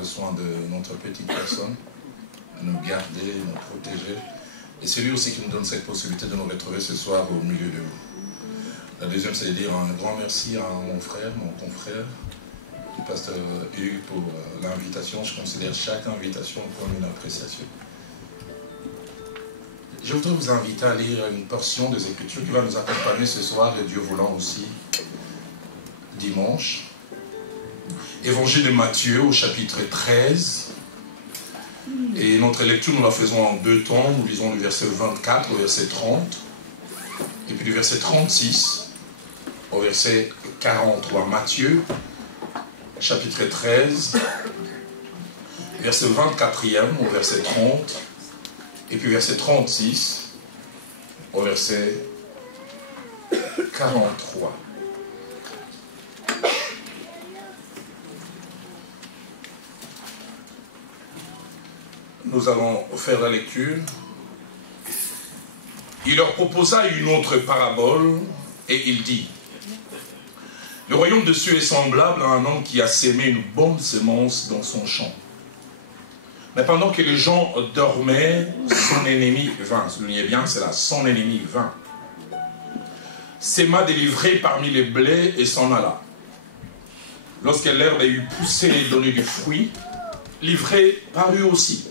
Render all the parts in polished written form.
prendre soin de notre petite personne, à nous garder, nous protéger. Et c'est lui aussi qui nous donne cette possibilité de nous retrouver ce soir au milieu de vous. La deuxième, c'est de dire un grand merci à mon frère, mon confrère, le pasteur Hugues, pour l'invitation. Je considère chaque invitation comme une appréciation. Je voudrais vous inviter à lire une portion des Écritures qui va nous accompagner ce soir, et Dieu voulant aussi, dimanche. Évangile de Matthieu au chapitre 13. Et notre lecture, nous la faisons en deux temps. Nous lisons le verset 24 au verset 30. Et puis du verset 36 au verset 43. Matthieu, chapitre 13, verset 24e au verset 30. Et puis verset 36 au verset 43. Nous allons faire la lecture. Il leur proposa une autre parabole et il dit: le royaume de Dieu est semblable à un homme qui a sémé une bonne semence dans son champ. Mais pendant que les gens dormaient, son ennemi vint. Soulignez bien, c'est là, son ennemi vint. S'aima délivré parmi les blés et s'en alla. Lorsque l'herbe eut poussé et donné du fruit, livré parut aussi.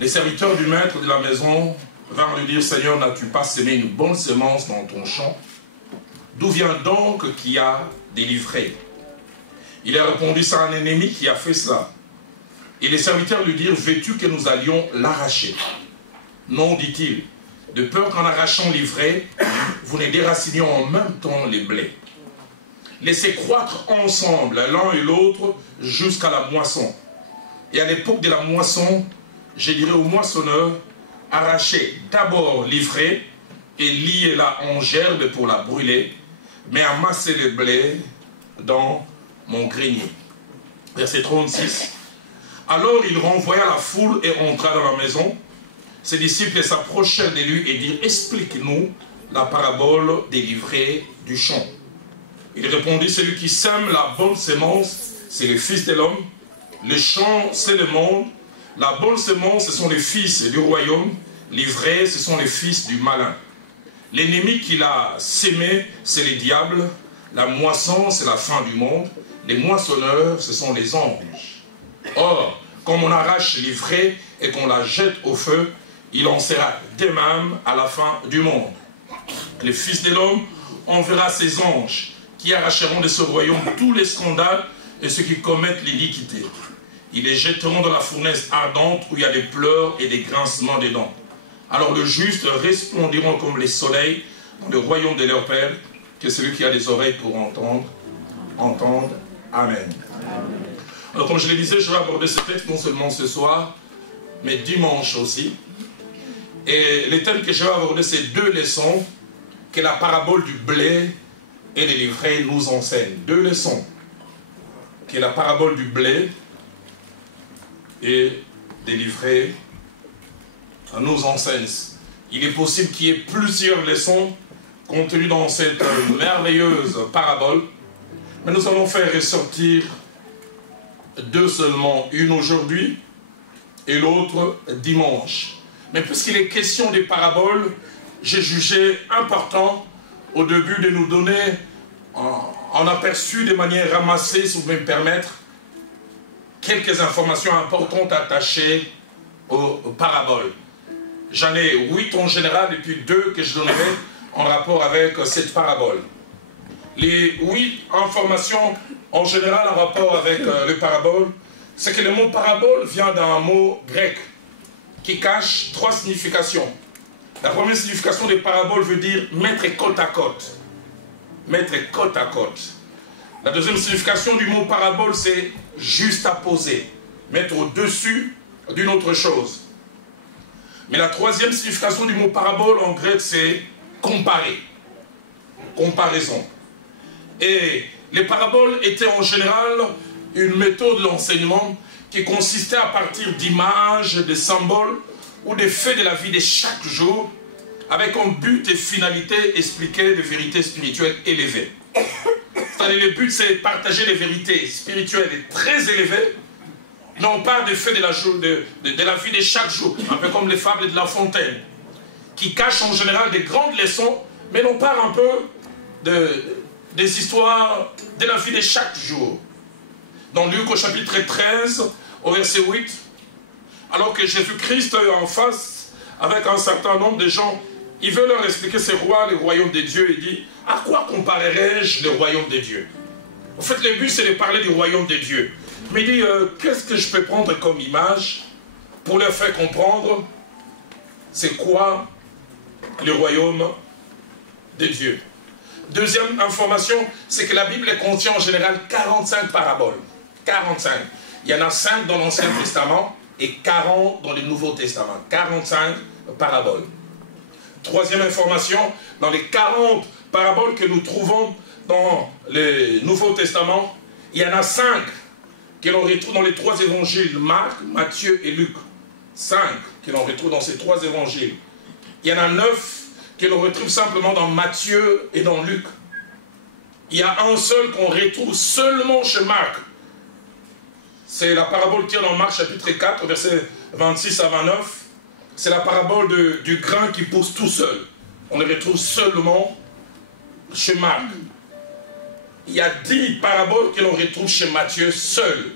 Les serviteurs du maître de la maison vinrent lui dire: Seigneur, n'as-tu pas sémé une bonne semence dans ton champ? D'où vient donc qui a délivré? Il a répondu: c'est un ennemi qui a fait cela. Et les serviteurs lui dirent: veux-tu que nous allions l'arracher? Non, dit-il, de peur qu'en arrachant l'ivraie, vous ne déracinions en même temps les blés. Laissez croître ensemble l'un et l'autre jusqu'à la moisson. Et à l'époque de la moisson, je dirai au moissonneur: arrachez d'abord l'ivraie et liez-la en gerbe pour la brûler, mais amassez le blé dans mon grenier. Verset 36. Alors il renvoya la foule et entra dans la maison. Ses disciples s'approchèrent de lui et dirent: explique-nous la parabole des livrées du champ. Il répondit: celui qui sème la bonne semence, c'est le Fils de l'homme. Le champ, c'est le monde. La bonne semence, ce sont les fils du royaume. L'ivraie, ce sont les fils du malin. L'ennemi qui l'a sémé, c'est le diable. La moisson, c'est la fin du monde. Les moissonneurs, ce sont les anges. Or, comme on arrache l'ivraie et qu'on la jette au feu, il en sera de même à la fin du monde. Le Fils de l'homme enverra ses anges qui arracheront de ce royaume tous les scandales et ceux qui commettent l'iniquité. Ils les jetteront dans la fournaise ardente où il y a des pleurs et des grincements des dents. Alors le juste resplendiront comme les soleils dans le royaume de leur Père. Que celui qui a des oreilles pour entendre, entende. Amen. Alors comme je le disais, je vais aborder ce texte non seulement ce soir, mais dimanche aussi. Et les thèmes que je vais aborder, c'est deux leçons que la parabole du blé et des livrées nous enseignent. Deux leçons que la parabole du blé et des livrées nous enseigne. Il est possible qu'il y ait plusieurs leçons contenues dans cette merveilleuse parabole, mais nous allons faire ressortir deux seulement, une aujourd'hui et l'autre dimanche. Mais puisqu'il est question des paraboles, j'ai jugé important au début de nous donner en aperçu de manière ramassée, si vous pouvez me permettre, quelques informations importantes attachées aux paraboles. J'en ai 8 en général et puis 2 que je donnerai en rapport avec cette parabole. Les 8 informations en général en rapport avec les paraboles, c'est que le mot parabole vient d'un mot grec qui cache 3 significations. La première signification des paraboles veut dire mettre côte à côte. Mettre côte à côte. La deuxième signification du mot parabole, c'est juste à poser. Mettre au-dessus d'une autre chose. Mais la troisième signification du mot parabole en grec, c'est comparer. Comparaison. Et les paraboles étaient en général une méthode d'enseignement qui consistait à partir d'images, de symboles ou des faits de la vie de chaque jour, avec un but et finalité expliquer des vérités spirituelles élevées. C'est-à-dire le but, c'est de partager des vérités spirituelles très élevées Non pas des faits de la vie de chaque jour, un peu comme les fables de La Fontaine, qui cachent en général des grandes leçons, mais l'on parle un peu des histoires de la vie de chaque jour. Dans Luc au chapitre 13, au verset 8, alors que Jésus-Christ est en face avec un certain nombre de gens, il veut leur expliquer ces rois, le royaume de Dieu, et dit, à quoi comparerai-je le royaume de Dieu? En fait, le but, c'est de parler du royaume de Dieu. Mais il dit, qu'est-ce que je peux prendre comme image pour leur faire comprendre c'est quoi le royaume de Dieu? Deuxième information, c'est que la Bible contient en général 45 paraboles. 45. Il y en a 5 dans l'Ancien Testament et 40 dans le Nouveau Testament. 45 paraboles. Troisième information, dans les 40 paraboles que nous trouvons dans le Nouveau Testament, il y en a 5 que l'on retrouve dans les 3 évangiles, Marc, Matthieu et Luc. 5 que l'on retrouve dans ces 3 évangiles. Il y en a 9 que l'on retrouve simplement dans Matthieu et dans Luc. Il y a un seul qu'on retrouve seulement chez Marc. C'est la parabole qui est dans Marc chapitre 4, versets 26 à 29. C'est la parabole du grain qui pousse tout seul. On le retrouve seulement chez Marc. Il y a 10 paraboles que l'on retrouve chez Matthieu seul.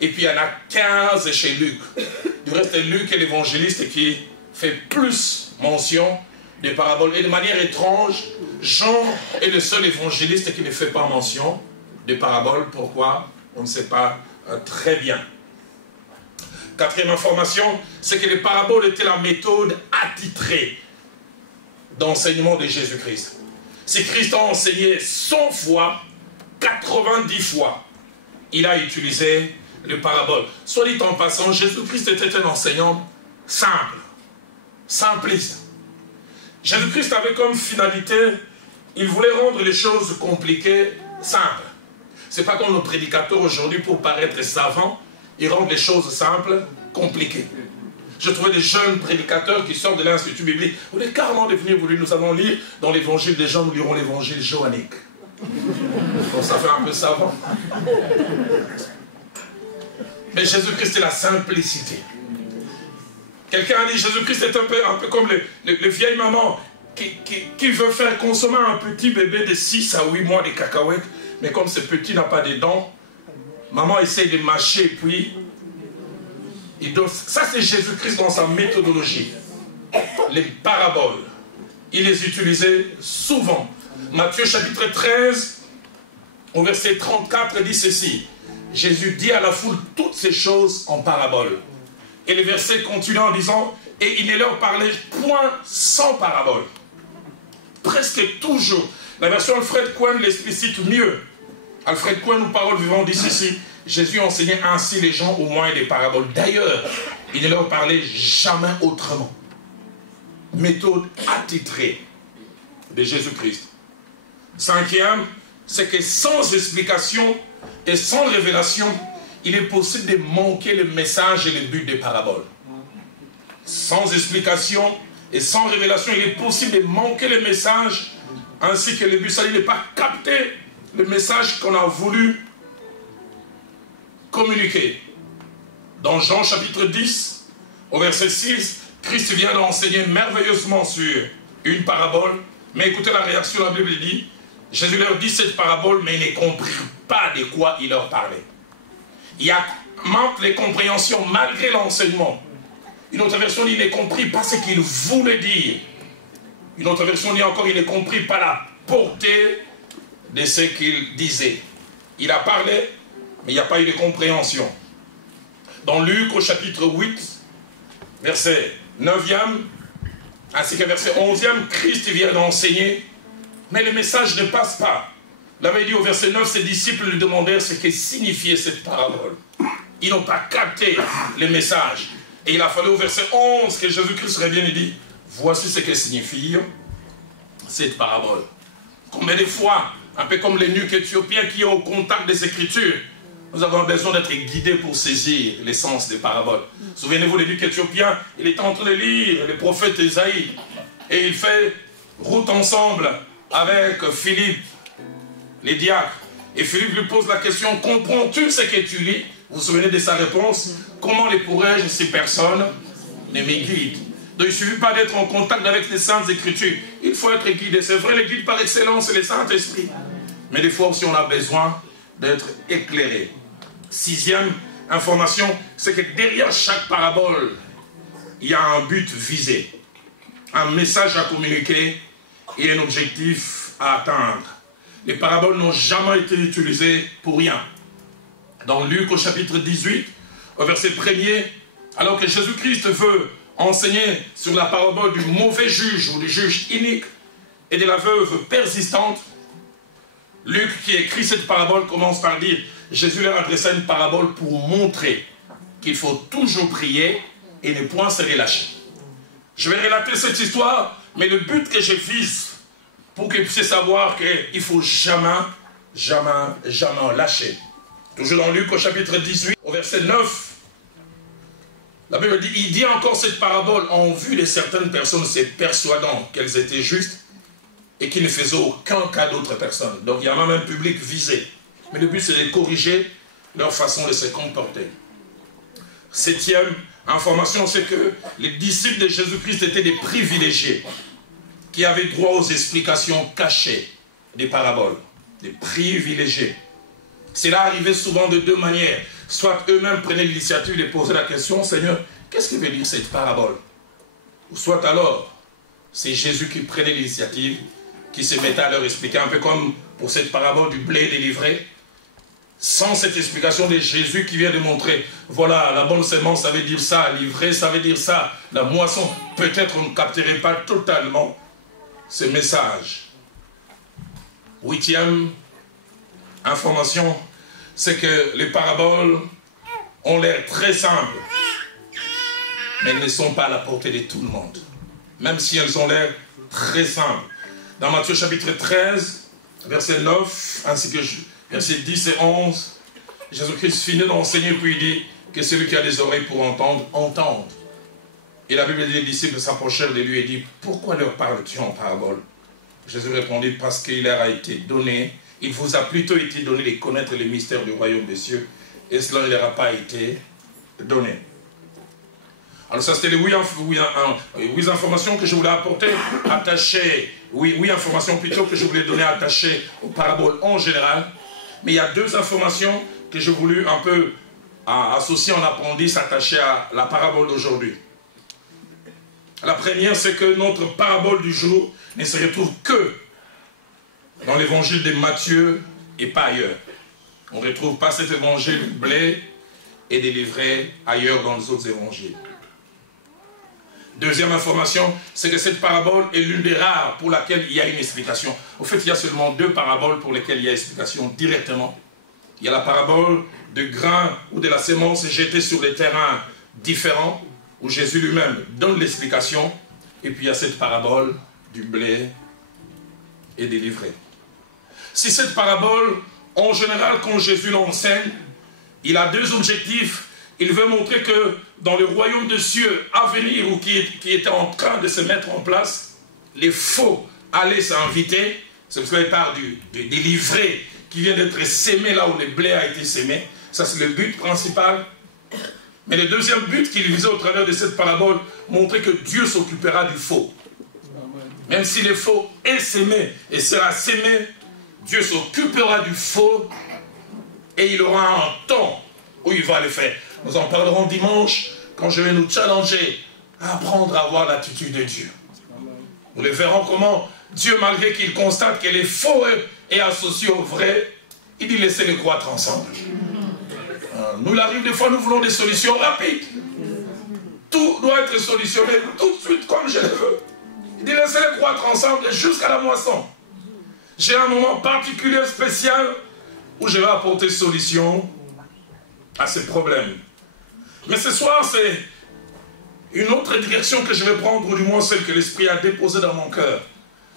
Et puis il y en a 15 chez Luc. Du reste, c'est Luc est l'évangéliste qui fait plus mention des paraboles. Et de manière étrange, Jean est le seul évangéliste qui ne fait pas mention des paraboles. Pourquoi? On ne sait pas très bien. Quatrième information, c'est que les paraboles étaient la méthode attitrée d'enseignement de Jésus-Christ. Si Christ a enseigné 100 fois, 90 fois, il a utilisé les paraboles. Soit dit en passant, Jésus-Christ était un enseignant simple, simpliste. Jésus-Christ avait comme finalité, il voulait rendre les choses compliquées simples. Ce n'est pas comme nos prédicateurs aujourd'hui, pour paraître savants, ils rendent les choses simples, compliquées. Je trouvais des jeunes prédicateurs qui sortent de l'Institut biblique. Vous êtes carrément devenus, nous allons lire dans l'évangile des gens, nous lirons l'évangile johannique. Donc ça fait un peu savant. Mais Jésus-Christ est la simplicité. Quelqu'un a dit Jésus-Christ est un peu comme le vieille maman qui veut faire consommer un petit bébé de 6 à 8 mois de cacahuètes, mais comme ce petit n'a pas de dents, maman essaye de mâcher, puis ça c'est Jésus-Christ dans sa méthodologie. Les paraboles, il les utilisait souvent. Matthieu chapitre 13, au verset 34, dit ceci. Jésus dit à la foule toutes ces choses en parabole. Et le verset continue en disant, et il ne leur parlait point sans parabole. Presque toujours. La version Alfred Cohen l'explicite mieux. Alfred Cohen, nous Paroles vivantes, dit ceci. Jésus enseignait ainsi les gens au moyen des paraboles. D'ailleurs, il ne leur parlait jamais autrement. Méthode attitrée de Jésus-Christ. Cinquième, c'est que sans explication et sans révélation, il est possible de manquer le message et le but des paraboles. Sans explication et sans révélation, il est possible de manquer le message ainsi que le but. Ça, il n'est pas capter le message qu'on a voulu communiquer. Dans Jean chapitre 10, au verset 6, Christ vient d'enseigner merveilleusement sur une parabole. Mais écoutez la réaction, la Bible dit, Jésus leur dit cette parabole, mais ils ne comprirent pas de quoi il leur parlait. Il y a manque de compréhension malgré l'enseignement. Une autre version dit, il ne comprit pas ce qu'il voulait dire. Une autre version dit encore, il ne comprit pas la portée de ce qu'il disait. Il a parlé, mais il n'y a pas eu de compréhension. Dans Luc, au chapitre 8, verset 9e, ainsi que verset 11e, Christ vient d'enseigner, mais le message ne passe pas. Il avait dit au verset 9, ses disciples lui demandèrent ce que signifiait cette parabole. Ils n'ont pas capté le message. Et il a fallu au verset 11 que Jésus-Christ revienne et dit, voici ce que signifie cette parabole. Combien de fois, un peu comme l'eunuque éthiopien qui est au contact des Écritures, nous avons besoin d'être guidés pour saisir l'essence des paraboles. Souvenez-vous, l'eunuque éthiopien, il est en train de lire le prophète Ésaïe. Et il fait route ensemble avec Philippe, les diacres. Et Philippe lui pose la question, comprends-tu ce que tu lis? Vous vous souvenez de sa réponse? Comment les pourrais-je si personne ne me guide? Donc il ne suffit pas d'être en contact avec les Saintes Écritures. Il faut être guidé. C'est vrai, le guide par excellence, c'est le Saint-Esprit. Mais des fois aussi, on a besoin d'être éclairé. Sixième information, c'est que derrière chaque parabole, il y a un but visé, un message à communiquer et un objectif à atteindre. Les paraboles n'ont jamais été utilisées pour rien. Dans Luc au chapitre 18, au verset 1er, alors que Jésus-Christ veut enseigner sur la parabole du mauvais juge ou du juge inique et de la veuve persistante, Luc qui écrit cette parabole commence par dire: Jésus leur adressa une parabole pour montrer qu'il faut toujours prier et ne point se relâcher. Je vais relater cette histoire, mais le but que je vise, pour que vous puissiez savoir qu'il ne faut jamais, jamais, jamais lâcher. Toujours dans Luc au chapitre 18, au verset 9, la Bible dit, il dit encore cette parabole en vue de certaines personnes se persuadant qu'elles étaient justes et qui ne faisaient aucun cas d'autres personnes. Donc il y a même un public visé. Mais le but c'est de corriger leur façon de se comporter. Septième information, c'est que les disciples de Jésus-Christ étaient des privilégiés qui avaient droit aux explications cachées des paraboles. Des privilégiés. Cela arrivait souvent de deux manières. Soit eux-mêmes prenaient l'initiative de poser la question: Seigneur, qu'est-ce que veut dire cette parabole? Ou soit alors, c'est Jésus qui prenait l'initiative, qui se mettait à leur expliquer, un peu comme pour cette parabole du blé délivré. Sans cette explication de Jésus qui vient de montrer, voilà, la bonne sémence, ça veut dire ça, livrer, ça veut dire ça, la moisson, peut-être on ne capterait pas totalement ce message. Huitième information, c'est que les paraboles ont l'air très simples, mais elles ne sont pas à la portée de tout le monde, même si elles ont l'air très simples. Dans Matthieu chapitre 13, verset 9, ainsi que versets 10 et 11, Jésus-Christ finit d'enseigner, puis il dit que celui qui a des oreilles pour entendre, entende. Et la Bible dit, les disciples s'approchèrent de lui et dit: pourquoi leur parles-tu en parabole? Jésus répondit: parce qu'il leur a été donné, il vous a plutôt été donné de connaître les mystères du royaume des cieux, et cela ne leur a pas été donné. Alors ça c'était les huit informations que je voulais apporter, attachées, huit informations plutôt que je voulais donner attachées aux paraboles en général. Mais il y a deux informations que j'ai voulu un peu associer en appendice attachées à la parabole d'aujourd'hui. La première, c'est que notre parabole du jour ne se retrouve que dans l'évangile de Matthieu et pas ailleurs. On ne retrouve pas cet évangile du blé et délivré ailleurs dans les autres évangiles. Deuxième information, c'est que cette parabole est l'une des rares pour laquelle il y a une explication. En fait, il y a seulement deux paraboles pour lesquelles il y a explication directement. Il y a la parabole de grain ou de la sémence jetée sur des terrains différents, où Jésus lui-même donne l'explication. Et puis il y a cette parabole du blé et délivré. Si cette parabole, en général, quand Jésus l'enseigne, il a deux objectifs. Il veut montrer que dans le royaume des cieux à venir, ou qui était en train de se mettre en place, les faux allaient s'inviter. C'est pour cela qu'il parle des livrés qui vient d'être sémé là où le blé a été sémé. Ça, c'est le but principal. Mais le deuxième but qu'il visait au travers de cette parabole, montrer que Dieu s'occupera du faux. Même si le faux est sémé et sera sémé, Dieu s'occupera du faux et il aura un temps où il va le faire. Nous en parlerons dimanche quand je vais nous challenger à apprendre à voir l'attitude de Dieu. Nous le verrons comment Dieu, malgré qu'il constate que les faux est associé au vrai, il dit laissez-les croître ensemble. Nous, il arrive des fois, nous voulons des solutions rapides. Tout doit être solutionné tout de suite comme je le veux. Il dit laissez-les croître ensemble jusqu'à la moisson. J'ai un moment particulier, spécial, où je vais apporter solution à ces problèmes. Mais ce soir, c'est une autre direction que je vais prendre, ou du moins celle que l'Esprit a déposée dans mon cœur,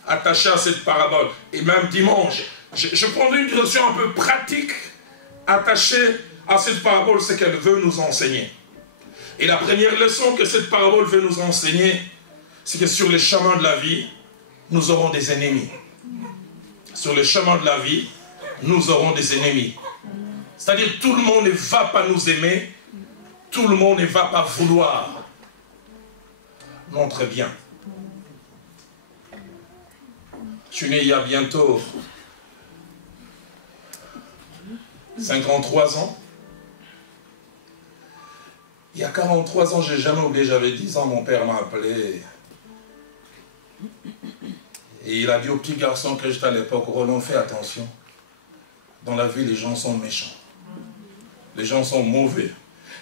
attachée à cette parabole. Et même dimanche, je prendrai une direction un peu pratique, attachée à cette parabole, c'est qu'elle veut nous enseigner. Et la première leçon que cette parabole veut nous enseigner, c'est que sur le chemin de la vie, nous aurons des ennemis. Sur le chemin de la vie, nous aurons des ennemis. C'est-à-dire tout le monde ne va pas nous aimer, tout le monde ne va pas vouloir notre bien. Je suis né il y a bientôt 53 ans. Il y a 43 ans, je n'ai jamais oublié, j'avais 10 ans, mon père m'a appelé. Et il a dit au petit garçon que j'étais à l'époque, Roland, fais attention. Dans la vie, les gens sont méchants. Les gens sont mauvais.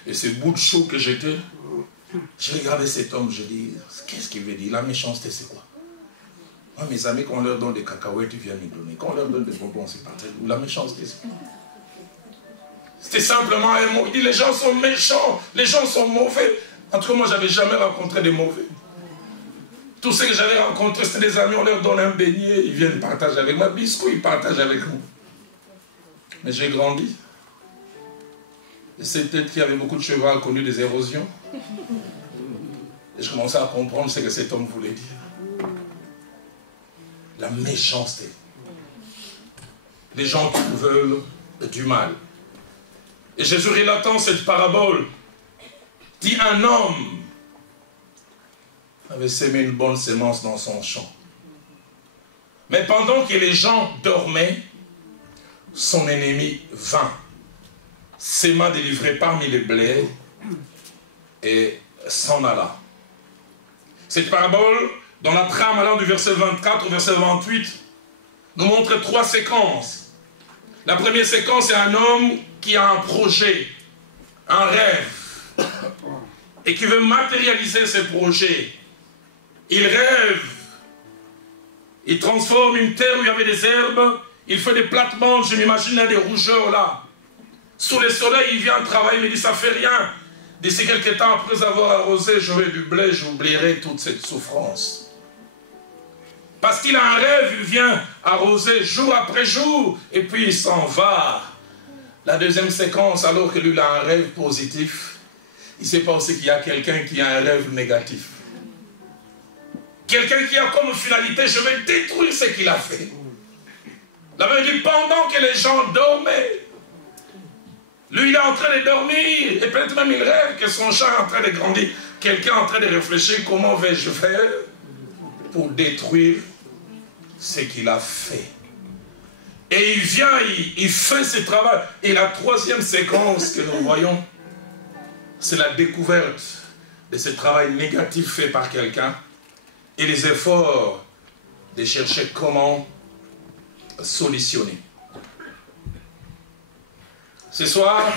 Et ce bout de chou que j'étais, j'ai regardé cet homme, je dis, qu'est-ce qu'il veut dire? La méchanceté, c'est quoi? Moi, mes amis, quand on leur donne des cacahuètes, ils viennent nous donner. Quand on leur donne des bonbons, c'est pas très doux. La méchanceté, c'est quoi? C'était simplement un mot. Il dit, les gens sont méchants, les gens sont mauvais. En tout cas, moi, je n'avais jamais rencontré des mauvais. Tous ceux que j'avais rencontrés, c'était des amis, on leur donne un beignet, ils viennent partager avec moi, biscuit, ils partagent avec nous. Mais j'ai grandi. Et c'est peut-être qu'il y avait beaucoup de cheval connus des érosions. Et je commençais à comprendre ce que cet homme voulait dire. La méchanceté. Les gens qui veulent du mal. Et Jésus relatant cette parabole, dit un homme avait semé une bonne semence dans son champ. Mais pendant que les gens dormaient, son ennemi vint, s'aima délivré parmi les blés et s'en alla. Cette parabole, dans la trame allant du verset 24 au verset 28, nous montre 3 séquences. La première séquence, c'est un homme qui a un projet, un rêve, et qui veut matérialiser ses projets. Il rêve, il transforme une terre où il y avait des herbes, il fait des plates-bandes, je m'imagine des rougeurs là. Sous le soleil, il vient travailler, il me dit, ça fait rien. D'ici quelques temps, après avoir arrosé, j'aurai du blé, j'oublierai toute cette souffrance. Parce qu'il a un rêve, il vient arroser jour après jour, et puis il s'en va. La deuxième séquence, alors que lui il a un rêve positif, il ne sait pas aussi qu'il y a quelqu'un qui a un rêve négatif. Quelqu'un qui a comme finalité, je vais détruire ce qu'il a fait. La Bible dit, pendant que les gens dormaient, lui il est en train de dormir, et peut-être même il rêve que son chat est en train de grandir. Quelqu'un est en train de réfléchir, comment vais-je faire pour détruire ce qu'il a fait. Et il vient, il fait ce travail. Et la troisième séquence que nous voyons, c'est la découverte de ce travail négatif fait par quelqu'un et les efforts de chercher comment solutionner. Ce soir,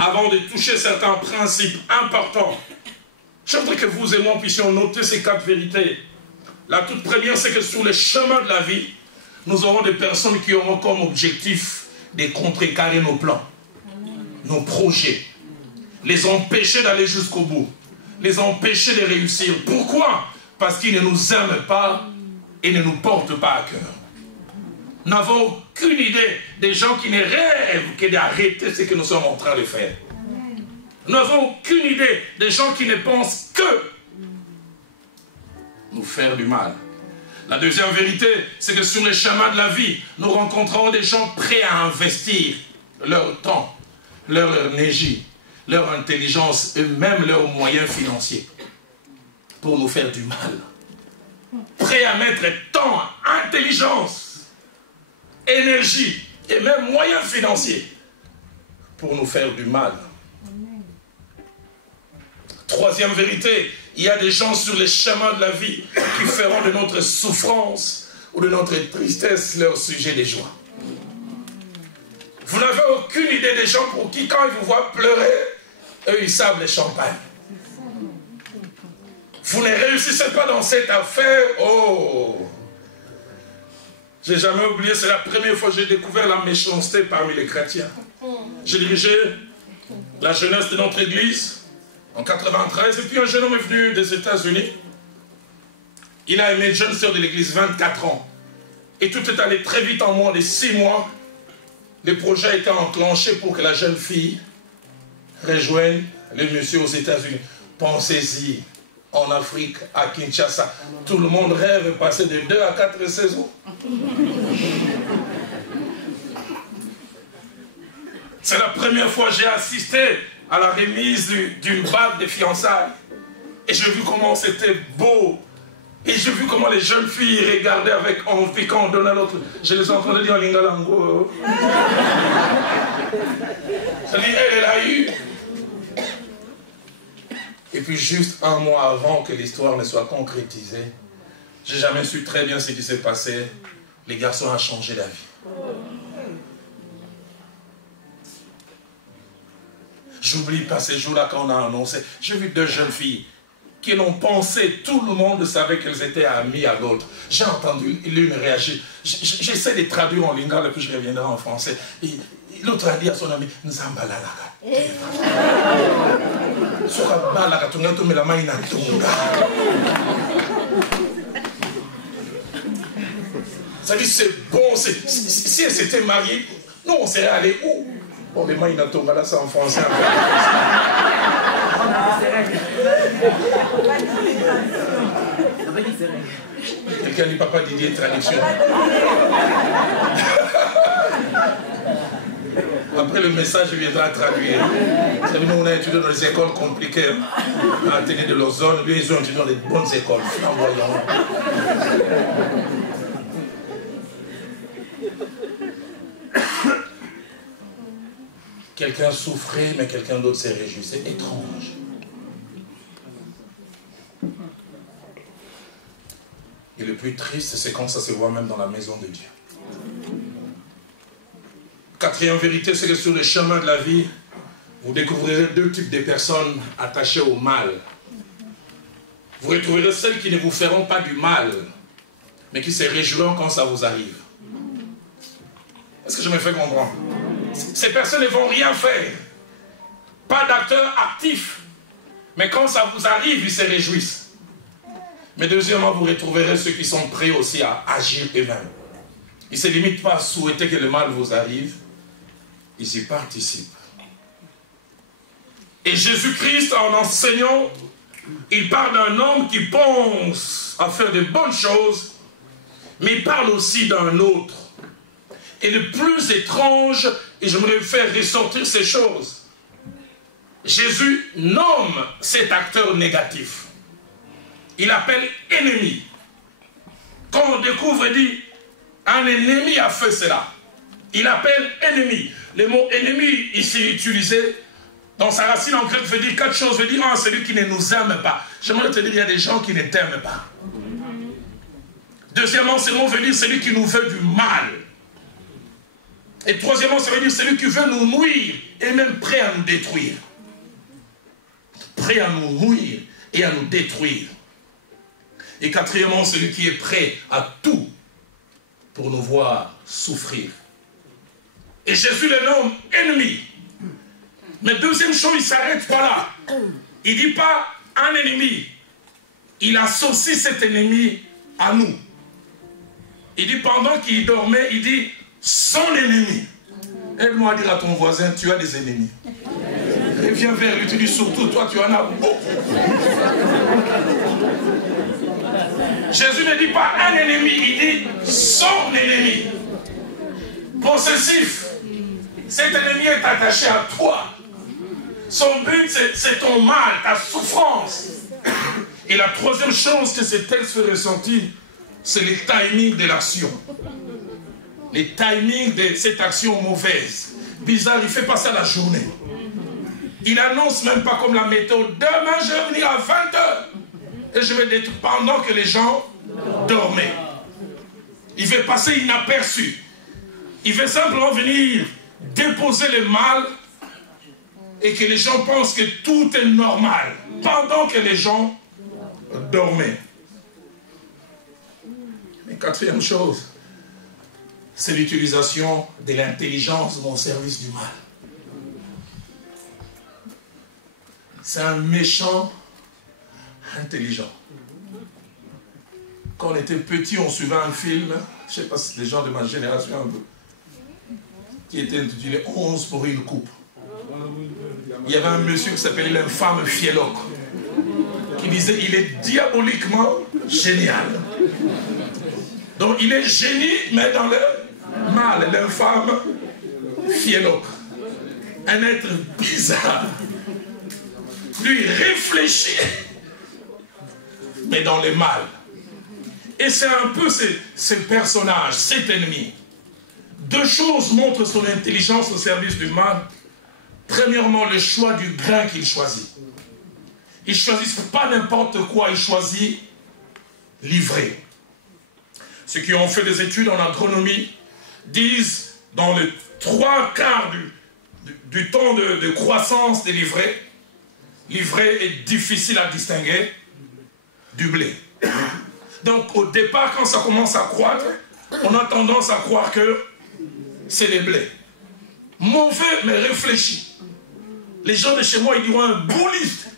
avant de toucher certains principes importants, je voudrais que vous et moi puissions noter ces 4 vérités. La toute première, c'est que sur le chemin de la vie, nous aurons des personnes qui auront comme objectif de contrecarrer nos plans, nos projets, les empêcher d'aller jusqu'au bout, les empêcher de réussir. Pourquoi? Parce qu'ils ne nous aiment pas et ne nous portent pas à cœur. Nous n'avons aucune idée des gens qui ne rêvent que d'arrêter ce que nous sommes en train de faire. Nous n'avons aucune idée des gens qui ne pensent que nous faire du mal. La deuxième vérité, c'est que sur le chemin de la vie, nous rencontrerons des gens prêts à investir leur temps, leur énergie, leur intelligence et même leurs moyens financiers pour nous faire du mal. Prêts à mettre temps, intelligence, énergie et même moyens financiers pour nous faire du mal. Troisième vérité, il y a des gens sur les chemins de la vie qui feront de notre souffrance ou de notre tristesse leur sujet de joie. Vous n'avez aucune idée des gens pour qui, quand ils vous voient pleurer, eux, ils savent les champagnes. Vous ne réussissez pas dans cette affaire, oh! J'ai jamais oublié, c'est la première fois que j'ai découvert la méchanceté parmi les chrétiens. J'ai dirigé la jeunesse de notre église en 93, et puis un jeune homme est venu des États-Unis. Il a aimé une jeune sœur de l'église, 24 ans. Et tout est allé très vite en moins de 6 mois. Le projet a été enclenché pour que la jeune fille rejoigne le monsieur aux États-Unis. Pensez-y, en Afrique, à Kinshasa, tout le monde rêve de passer de 2 à 4 saisons. C'est la première fois que j'ai assisté à la remise d'une bague de fiançailles. Et j'ai vu comment c'était beau. Et j'ai vu comment les jeunes filles regardaient avec envie quand on donnait à l'autre. Je les ai entendus dire en lingalango. Ça dit, elle a eu. Et puis juste un mois avant que l'histoire ne soit concrétisée, j'ai jamais su très bien ce qui s'est passé. Les garçons ont changé la vie. J'oublie pas ces jours-là quand on a annoncé. J'ai vu 2 jeunes filles qui l'ont pensé, tout le monde savait qu'elles étaient amies à l'autre. J'ai entendu l'une réagir. J'essaie de traduire en lingala, puis je reviendrai en français. L'autre a dit à son ami, Nzambalalaka. Ça dit, c'est bon, si elle s'était mariée, nous on serait allés où? Bon, les mains, là, c'est en français. Quelqu'un dit papa Didier, traduction. Après le message, je viendrai traduire. Vous savez, nous on a étudié dans les écoles compliquées. À Athénée de l'Ozone, lui ils ont étudié dans les bonnes écoles. Quelqu'un souffrait, mais quelqu'un d'autre s'est réjoui. C'est étrange. Et le plus triste, c'est quand ça se voit même dans la maison de Dieu. 4e vérité, c'est que sur le chemin de la vie, vous découvrirez 2 types de personnes attachées au mal. Vous retrouverez celles qui ne vous feront pas du mal, mais qui se réjouiront quand ça vous arrive. Est-ce que je me fais comprendre? Ces personnes ne vont rien faire. Pas d'acteurs actifs. Mais quand ça vous arrive, ils se réjouissent. Mais deuxièmement, vous retrouverez ceux qui sont prêts aussi à agir eux-mêmes. Ils ne se limitent pas à souhaiter que le mal vous arrive. Ils y participent. Et Jésus-Christ, en enseignant, il parle d'un homme qui pense à faire de bonnes choses, mais il parle aussi d'un autre. Et le plus étrange, et j'aimerais faire ressortir ces choses, Jésus nomme cet acteur négatif. Il appelle ennemi. Quand on découvre, il dit, un ennemi a fait cela. Il appelle ennemi. Le mot ennemi, ici utilisé, dans sa racine en grec, veut dire 4 choses. Veut dire, celui qui ne nous aime pas. J'aimerais te dire, il y a des gens qui ne t'aiment pas. Deuxièmement, ce mot veut dire celui qui nous veut du mal. Et troisièmement, ça veut dire celui qui veut nous nuire et même prêt à nous détruire. Prêt à nous nuire et à nous détruire. Et quatrièmement, celui qui est prêt à tout pour nous voir souffrir. Et Jésus le nomme ennemi. Mais deuxième chose, il ne s'arrête pas là. Il ne dit pas un ennemi. Il associe cet ennemi à nous. Il dit pendant qu'il dormait, il dit son ennemi. Aide-moi à dire à ton voisin, tu as des ennemis. Et viens vers lui, tu dis surtout toi, tu en as beaucoup. Jésus ne dit pas un ennemi, il dit son ennemi. Possessif. Cet ennemi est attaché à toi. Son but, c'est ton mal, ta souffrance. Et la troisième chose que ce texte fait ressentir, c'est le timing de l'action. Le timing de cette action mauvaise. Bizarre, il ne fait pas ça la journée. Il n'annonce même pas comme la méthode. Demain, je vais venir à 20h. Et je vais détruire pendant que les gens dormaient. Il veut passer inaperçu. Il veut simplement venir déposer le mal et que les gens pensent que tout est normal pendant que les gens dormaient. Mais quatrième chose, c'est l'utilisation de l'intelligence au service du mal. C'est un méchant intelligent. Quand on était petit, on suivait un film, je ne sais pas si les gens de ma génération un peu, qui était intitulé 11 pour une coupe. Il y avait un monsieur qui s'appelait l'infâme Fielloc, qui disait il est diaboliquement génial. Donc il est génie, mais dans le mal, l'infâme Fielloc. un être bizarre. Lui, il réfléchit, mais dans le mal. Et c'est un peu ce personnage, cet ennemi. Deux choses montrent son intelligence au service du mal. Premièrement, le choix du grain qu'il choisit. Il ne choisit pas n'importe quoi, il choisit l'ivraie. Ceux qui ont fait des études en agronomie disent dans les 3/4 du temps de croissance de l'ivraie, l'ivraie est difficile à distinguer du blé. Donc au départ, quand ça commence à croître, on a tendance à croire que c'est les blés. Mauvais mais réfléchi. Les gens de chez moi, ils diront un bouliste.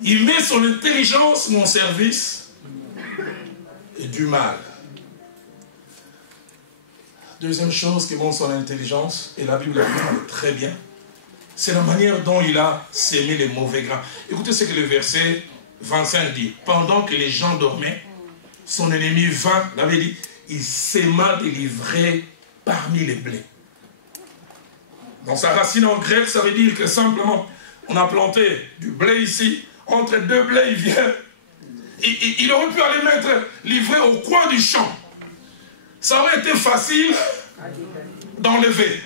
Il met son intelligence au service et du mal. Deuxième chose qui montre son intelligence, et la Bible la parle très bien, c'est la manière dont il a sémé les mauvais grains. Écoutez ce que le verset 25 dit. Pendant que les gens dormaient, son ennemi vint, il avait dit, il séma des livrées parmi les blés. Dans sa racine en grec, ça veut dire que simplement, on a planté du blé ici, entre deux blés, il vient. Il aurait pu aller mettre livré au coin du champ. Ça aurait été facile d'enlever.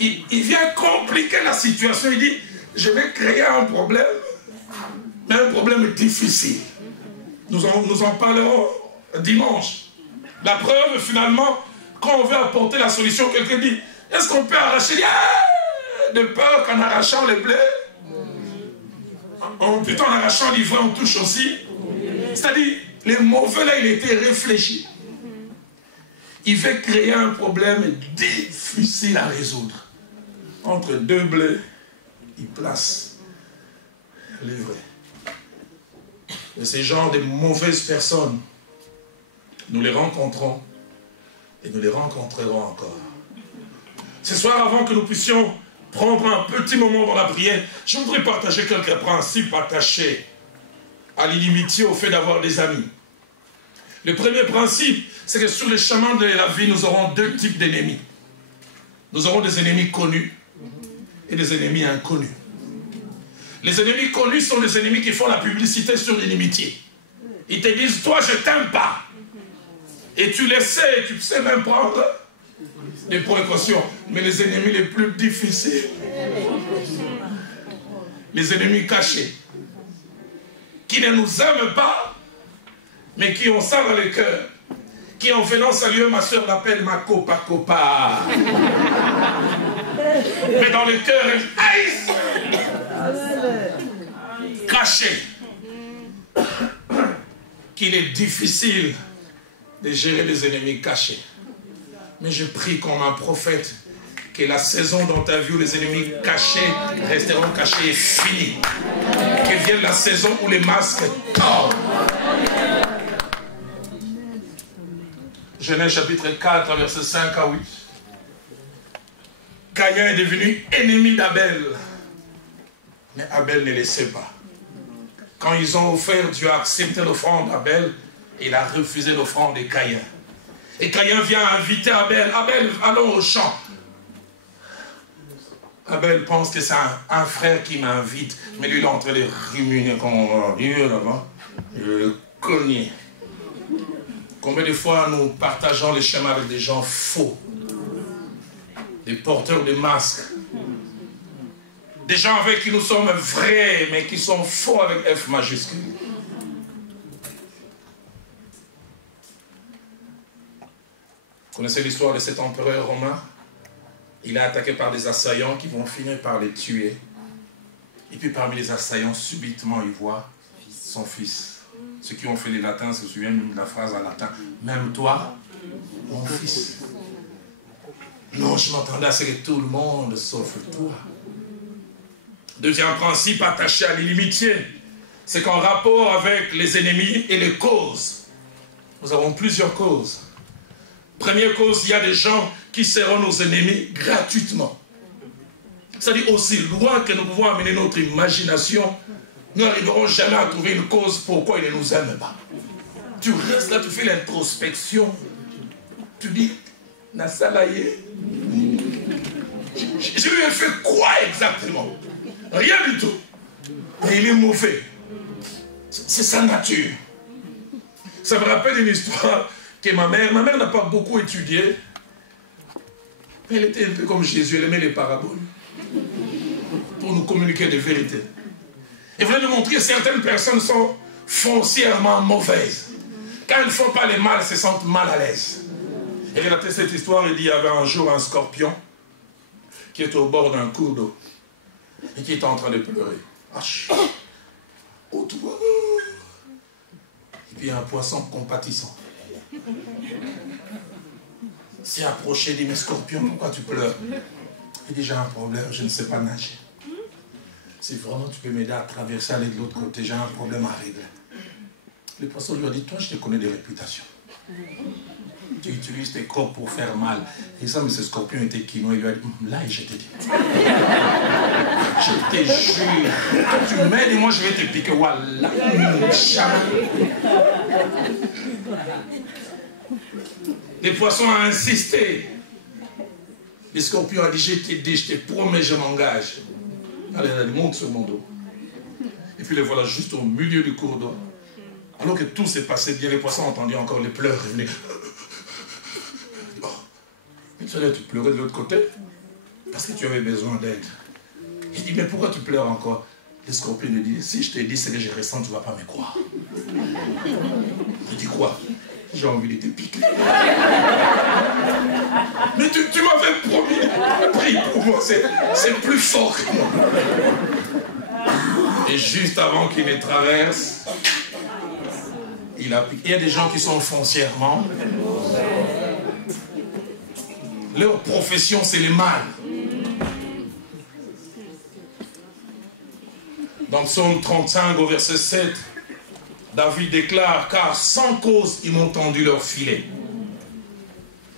Il vient compliquer la situation. Il dit, je vais créer un problème, mais un problème difficile. Nous en parlerons dimanche. La preuve, finalement, quand on veut apporter la solution, quelqu'un dit, est-ce qu'on peut arracher? De peur qu'en arrachant les blés, plutôt en arrachant l'ivraie, on touche aussi. C'est-à-dire, les mauvais là, il était réfléchi. Il veut créer un problème difficile à résoudre. Entre deux blés, il place l'ivraie. Et ces genres de mauvaises personnes, nous les rencontrons et nous les rencontrerons encore. Ce soir, avant que nous puissions prendre un petit moment dans la prière, je voudrais partager quelques principes attachés à l'inimitié, au fait d'avoir des amis. Le premier principe, c'est que sur le chemin de la vie, nous aurons deux types d'ennemis. Nous aurons des ennemis connus et des ennemis inconnus. Les ennemis connus sont des ennemis qui font la publicité sur l'inimitié. Ils te disent, toi, je t'aime pas. Et tu le sais, tu sais même prendre des précautions. Mais les ennemis les plus difficiles, les ennemis cachés, qui ne nous aiment pas, mais qui ont ça dans le cœur, qui en venant saluer ma soeur l'appelle ma copa. Mais dans le cœur, elle haïsse. Caché. Qu'il est difficile de gérer les ennemis cachés. Mais je prie comme un prophète que la saison dans ta vie où les ennemis cachés resteront cachés est finie. Que vienne la saison où les masques tombent. Genèse chapitre 4, versets 5 à 8. Caïn est devenu ennemi d'Abel. Mais Abel ne le sait pas. Quand ils ont offert, Dieu a accepté l'offrande d'Abel et il a refusé l'offrande de Caïn. Et Caïn vient inviter Abel. Abel, allons au champ. Abel pense que c'est un frère qui m'invite. Mais lui, il est en train de ruminer quand on va arriver là-bas. Je vais le cogner. Combien de fois nous partageons les chemins avec des gens faux, des porteurs de masques, des gens avec qui nous sommes vrais, mais qui sont faux avec F majuscule. Vous connaissez l'histoire de cet empereur romain? Il est attaqué par des assaillants qui vont finir par les tuer. Et puis parmi les assaillants, subitement, il voit son fils. Ceux qui ont fait les latins se souviennent de la phrase en latin. Même toi, mon fils. Non, je m'attendais à ce que tout le monde, sauf toi. Deuxième principe attaché à l'inimitié, c'est qu'en rapport avec les ennemis et les causes, nous avons plusieurs causes. Première cause, il y a des gens qui seront nos ennemis gratuitement. C'est-à-dire aussi loin que nous pouvons amener notre imagination, nous n'arriverons jamais à trouver une cause pourquoi ils ne nous aiment pas. Tu restes là, tu fais l'introspection. Tu dis, Nassalaye. Je lui ai fait quoi exactement? Rien du tout. Et il est mauvais. C'est sa nature. Ça me rappelle une histoire que ma mère n'a pas beaucoup étudié. Elle était un peu comme Jésus, elle aimait les paraboles. Pour nous communiquer des vérités. Elle voulait nous montrer que certaines personnes sont foncièrement mauvaises. Quand elles ne font pas les mal, elles se sentent mal à l'aise. Elle relatait cette histoire, elle dit, il y avait un jour un scorpion qui était au bord d'un cours d'eau et qui était en train de pleurer. Autour. Et puis un poisson compatissant s'est approché, dit, mais scorpion, pourquoi tu pleures? Il dit, j'ai un problème, je ne sais pas nager. Si vraiment tu peux m'aider à traverser, aller de l'autre côté, j'ai un problème à régler. Le poisson lui a dit, toi je te connais de réputation. Tu utilises tes corps pour faire mal. Et ça, mais ce scorpion était quinoa, il lui a dit, là, je te dis. Je te jure, tu m'aides et moi je vais te piquer. Voilà. Les poissons ont insisté. Le scorpion a dit, je t'ai dit, je te promets, je m'engage. Allez, monte sur mon dos. Et puis les voilà juste au milieu du cours d'eau. Alors que tout s'est passé bien, les poissons ont entendu encore les pleurs revenir. Oh. Et tu pleurais de l'autre côté parce que tu avais besoin d'aide. Il dit, mais pourquoi tu pleures encore? Le scorpion lui dit, si je te dis ce que je ressens, tu ne vas pas me croire. Il dit quoi? J'ai envie de te piquer. Mais tu m'avais promis, prie pour moi, c'est plus fort que moi. Et juste avant qu'il les traverse, il a piqué. Il y a des gens qui sont foncièrement. Leur profession, c'est le mal. Dans Psaume 35, au verset 7, David déclare, car sans cause, ils m'ont tendu leur filet.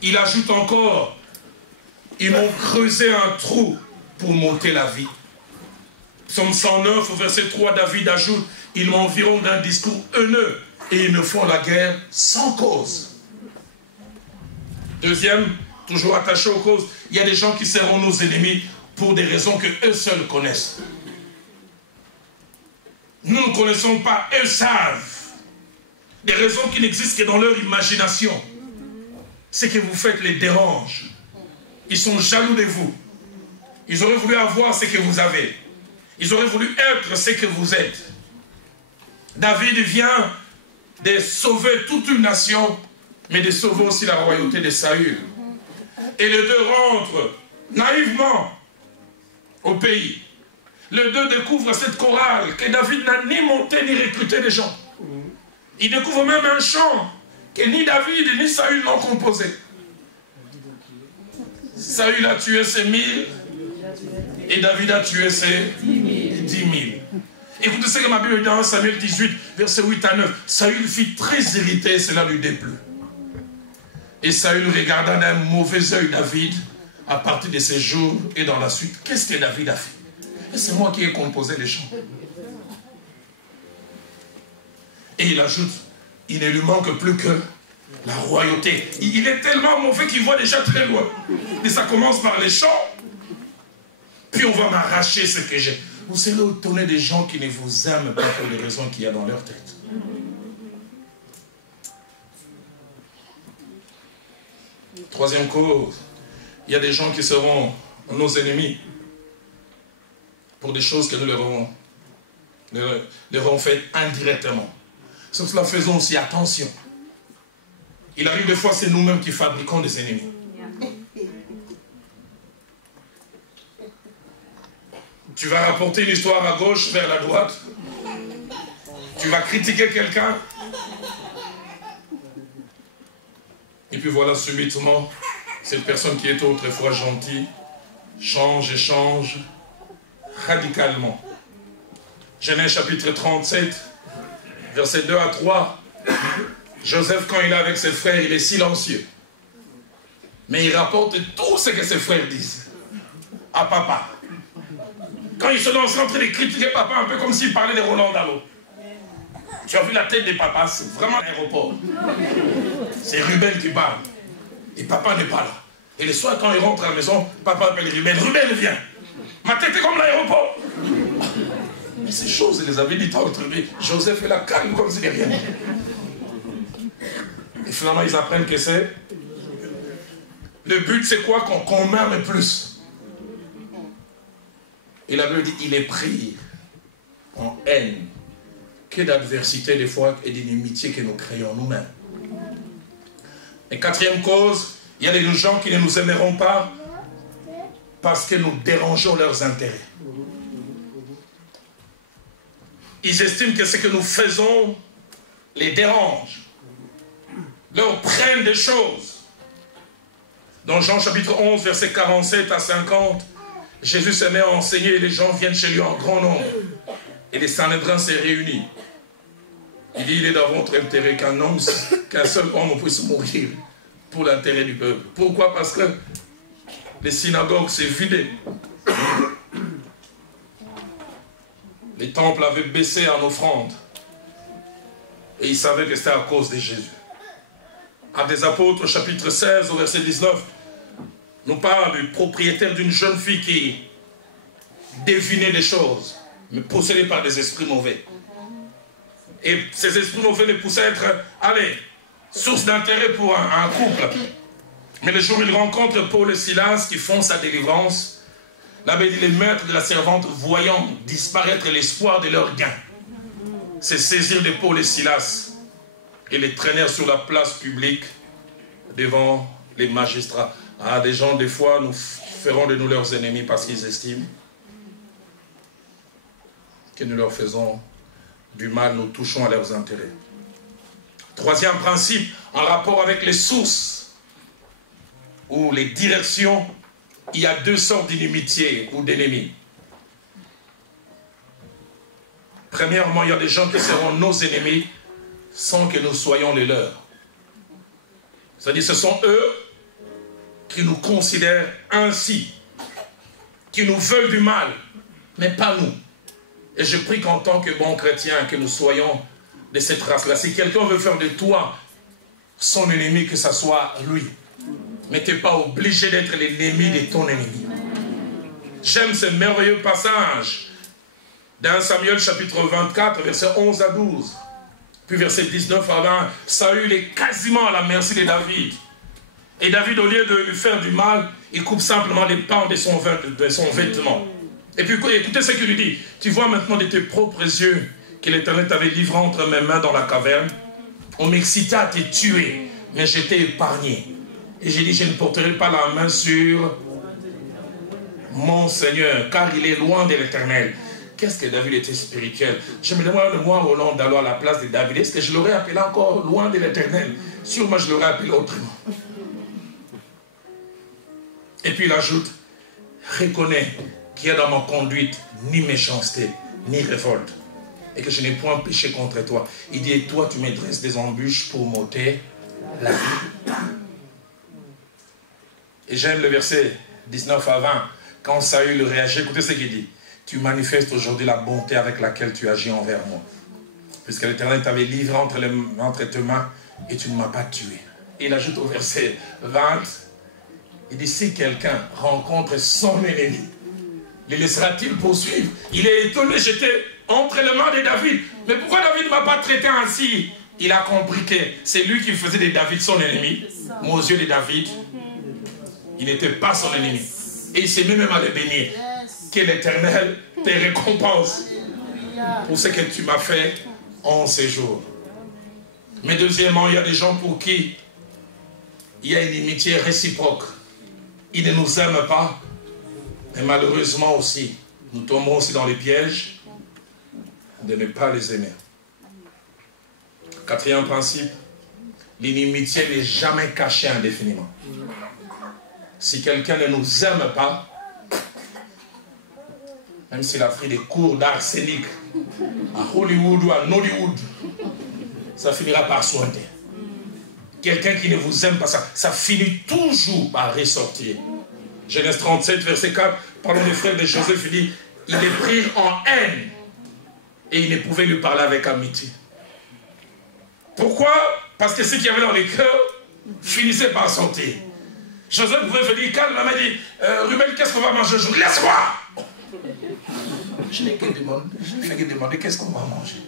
Il ajoute encore, ils m'ont creusé un trou pour monter la vie. Psaume 109, au verset 3, David ajoute, ils m'environnent d'un discours haineux et ils me font la guerre sans cause. Deuxième, toujours attaché aux causes, il y a des gens qui seront nos ennemis pour des raisons que eux seuls connaissent. Nous ne connaissons pas, eux savent. Des raisons qui n'existent que dans leur imagination. Ce que vous faites les dérange. Ils sont jaloux de vous. Ils auraient voulu avoir ce que vous avez. Ils auraient voulu être ce que vous êtes. David vient de sauver toute une nation, mais de sauver aussi la royauté de Saül. Et les deux rentrent naïvement au pays. Les deux découvrent cette chorale que David n'a ni monté ni recruté des gens. Il découvre même un chant que ni David ni Saül n'ont composé. Saül a tué ses 1000 et David a tué ses 10 000. Écoutez ce que ma Bible dit dans Samuel 18, versets 8 à 9. Saül fut très irrité, cela lui déplut. Et Saül regarda d'un mauvais œil David à partir de ces jours et dans la suite. Qu'est-ce que David a fait? Et c'est moi qui ai composé les chants. Et il ajoute, il ne lui manque plus que la royauté. Il est tellement mauvais qu'il voit déjà très loin. Et ça commence par les chants, puis on va m'arracher ce que j'ai. Vous serez étonné des gens qui ne vous aiment pas pour les raisons qu'il y a dans leur tête. Troisième cause, il y a des gens qui seront nos ennemis pour des choses que nous leur avons faites indirectement. Sur cela, faisons aussi attention. Il arrive des fois, c'est nous-mêmes qui fabriquons des ennemis. Tu vas rapporter une histoire à gauche vers la droite. Tu vas critiquer quelqu'un. Et puis voilà, subitement, cette personne qui était autrefois gentille change et change radicalement. Genèse chapitre 37, versets 2 à 3. Joseph, quand il est avec ses frères, il est silencieux. Mais il rapporte tout ce que ses frères disent à papa. Quand il se lance en train de critiquer papa, un peu comme s'il parlait de Roland Dallot. Tu as vu la tête des papas, c'est vraiment l'aéroport. C'est Ruben qui parle. Et papa n'est pas là. Et le soir, quand il rentre à la maison, papa appelle Ruben. Ruben, viens. Ma tête est comme l'aéroport. Mais ces choses, il les avait dit entre eux. Joseph est la calme comme s'il n'est rien. Et finalement, ils apprennent que c'est... Le but, c'est quoi? Qu'on m'aime plus. Et la Bible dit, il est pris en haine que d'adversité des fois et d'inimitié que nous créons nous-mêmes. Et quatrième cause, il y a des gens qui ne nous aimeront pas parce que nous dérangeons leurs intérêts. Ils estiment que ce que nous faisons les dérange, leur prennent des choses. Dans Jean chapitre 11, versets 47 à 50, Jésus se met à enseigner et les gens viennent chez lui en grand nombre. Et les Sanhédrins se réunissent. Il dit, il est dans votre intérêt qu'un seul homme puisse mourir pour l'intérêt du peuple. Pourquoi? Parce que les synagogues s'est vidées. Les temples avaient baissé en offrande. Et ils savaient que c'était à cause de Jésus. Actes des Apôtres, chapitre 16, au verset 19, nous parle du propriétaire d'une jeune fille qui devinait des choses, mais possédée par des esprits mauvais. Et ces esprits mauvais les poussaient à être, allez, source d'intérêt pour un couple. Mais le jour où il rencontre Paul et Silas qui font sa délivrance, la Bible dit, les maîtres de la servante, voyant disparaître l'espoir de leur gain, se saisirent de Paul et Silas et les traînèrent sur la place publique devant les magistrats. Ah, des gens, des fois, nous ferons de nous leurs ennemis parce qu'ils estiment que nous leur faisons du mal, nous touchons à leurs intérêts. Troisième principe, en rapport avec les sources ou les directions, il y a deux sortes d'inimitié ou d'ennemis. Premièrement, il y a des gens qui seront nos ennemis sans que nous soyons les leurs. C'est-à-dire, ce sont eux qui nous considèrent ainsi, qui nous veulent du mal, mais pas nous. Et je prie qu'en tant que bons chrétiens, que nous soyons de cette race-là. Si quelqu'un veut faire de toi son ennemi, que ce soit lui. Mais tu n'es pas obligé d'être l'ennemi de ton ennemi. J'aime ce merveilleux passage dans Samuel chapitre 24, versets 11 à 12. Puis verset 19 à 20. Saül est quasiment à la merci de David. Et David, au lieu de lui faire du mal, il coupe simplement les pans de son vêtement. Et puis écoutez ce qu'il lui dit. Tu vois maintenant de tes propres yeux que l'Éternel t'avait livré entre mes mains dans la caverne. On m'excita à te tuer, mais j'étais épargné. Et j'ai dit, je ne porterai pas la main sur mon Seigneur, car il est loin de l'Éternel. Qu'est-ce que David était spirituel? Je me demande, moi, Roland, d'aller à la place de David, est-ce que je l'aurais appelé encore loin de l'Éternel? Sûrement, je l'aurais appelé autrement. Et puis il ajoute, reconnais qu'il y a dans ma conduite ni méchanceté, ni révolte, et que je n'ai point péché contre toi. Il dit, et toi, tu me dresses des embûches pour m'ôter la vie. Et j'aime le verset 19 à 20, quand Saül réagit, écoutez ce qu'il dit. Tu manifestes aujourd'hui la bonté avec laquelle tu agis envers moi. Puisque l'Éternel t'avait livré entre tes mains et tu ne m'as pas tué. Et il ajoute au verset 20, il dit, si quelqu'un rencontre son ennemi, le laissera-t-il poursuivre? Il est étonné, j'étais entre les mains de David. Mais pourquoi David ne m'a pas traité ainsi? Il a compris que c'est lui qui faisait de David son ennemi. Moi, aux yeux de David, il n'était pas son ennemi. Et il s'est mis même à le bénir. Que l'Éternel te récompense pour ce que tu m'as fait en ces jours. Mais deuxièmement, il y a des gens pour qui il y a une inimitié réciproque. Ils ne nous aiment pas, mais malheureusement aussi, nous tombons aussi dans les pièges de ne pas les aimer. Quatrième principe, l'inimitié n'est jamais cachée indéfiniment. Si quelqu'un ne nous aime pas, même s'il a pris des cours d'arsenic à Hollywood ou à Nollywood, ça finira par soigner. Quelqu'un qui ne vous aime pas, ça finit toujours par ressortir. Genèse 37, verset 4, parlons des frères de Joseph, il dit, il est pris en haine et il ne pouvait lui parler avec amitié. Pourquoi? Parce que ce qu'il y avait dans les cœurs finissait par sortir. Joseph pouvait venir calme, maman dit, Ruben, qu'est-ce qu'on va manger aujourd'hui? Laisse-moi! Je n'ai fait que demander qu'est-ce qu'on va manger.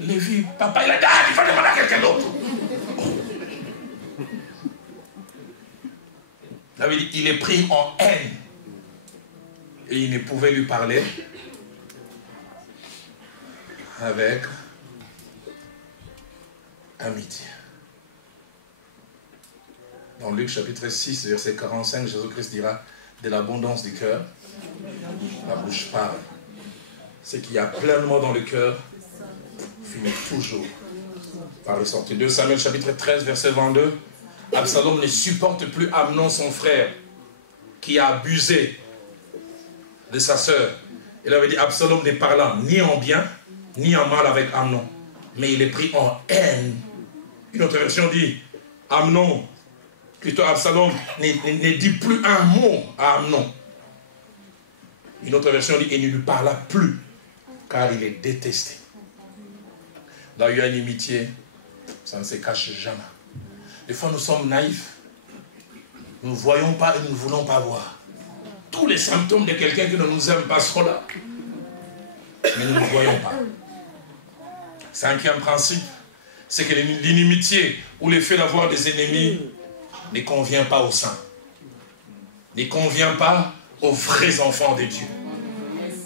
Lévi, papa, il a dit, il faut demander à quelqu'un d'autre. David dit, il est pris en haine. Et il ne pouvait lui parler avec amitié. Dans Luc chapitre 6, verset 45, Jésus-Christ dira, de l'abondance du cœur, la bouche parle. Ce qu'il y a pleinement dans le cœur finit toujours par ressortir. 2 Samuel chapitre 13, verset 22, Absalom ne supporte plus Amnon, son frère, qui a abusé de sa sœur. Il avait dit, Absalom n'est parlant ni en bien, ni en mal avec Amnon, mais il est pris en haine. Une autre version dit, Amnon, plutôt Absalom, ne dit plus un mot à Amnon. Une autre version dit, il ne lui parla plus, car il est détesté. Là, il y a une inimitié, ça ne se cache jamais. Des fois, nous sommes naïfs. Nous ne voyons pas et nous ne voulons pas voir. Tous les symptômes de quelqu'un qui ne nous aime pas sont là. Mais nous ne voyons pas. Cinquième principe, c'est que l'inimitié ou le fait d'avoir des ennemis ne convient pas aux saints. Ne convient pas aux vrais enfants de Dieu.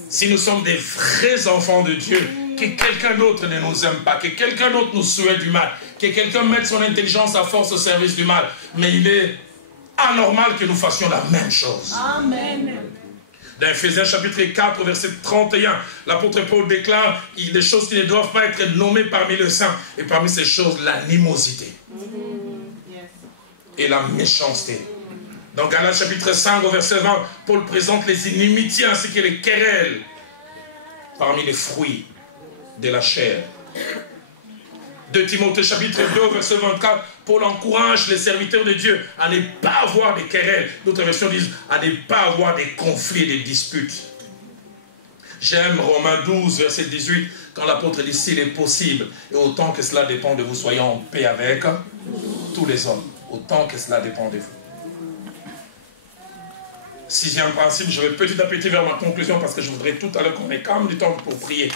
Si nous sommes des vrais enfants de Dieu, que quelqu'un d'autre ne nous aime pas, que quelqu'un d'autre nous souhaite du mal, que quelqu'un mette son intelligence à force au service du mal, mais il est anormal que nous fassions la même chose. Amen. Dans Ephésiens chapitre 4, verset 31, l'apôtre Paul déclare des choses qui ne doivent pas être nommées parmi les saints. Et parmi ces choses, l'animosité et la méchanceté. Dans Galates chapitre 5, au verset 20, Paul présente les inimitiés ainsi que les querelles parmi les fruits de la chair. De Timothée chapitre 2, verset 24, Paul encourage les serviteurs de Dieu à ne pas avoir des querelles. D'autres versions disent à ne pas avoir des conflits et des disputes. J'aime Romains 12, verset 18, quand l'apôtre dit s'il est possible, et autant que cela dépend de vous, soyez en paix avec tous les hommes. Autant que cela dépend de vous. Sixième principe, je vais petit à petit vers ma conclusion parce que je voudrais tout à l'heure qu'on ait quand même du temps pour prier.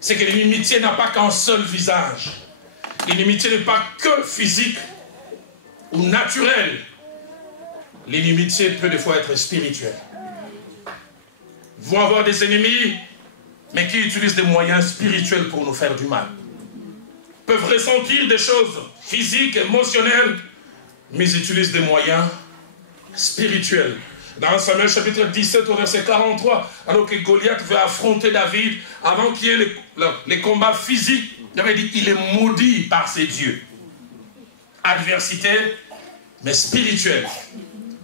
C'est que l'inimitié n'a pas qu'un seul visage. L'inimitié n'est pas que physique ou naturelle. L'inimitié peut des fois être spirituelle. Nous pouvons avoir des ennemis, mais qui utilisent des moyens spirituels pour nous faire du mal. Ils peuvent ressentir des choses physiques, émotionnelles, mais ils utilisent des moyens spirituels. Dans Samuel chapitre 17 au verset 43, alors que Goliath veut affronter David, avant qu'il y ait les combats physiques, il avait dit il est maudit par ses dieux. Adversité, mais spirituelle.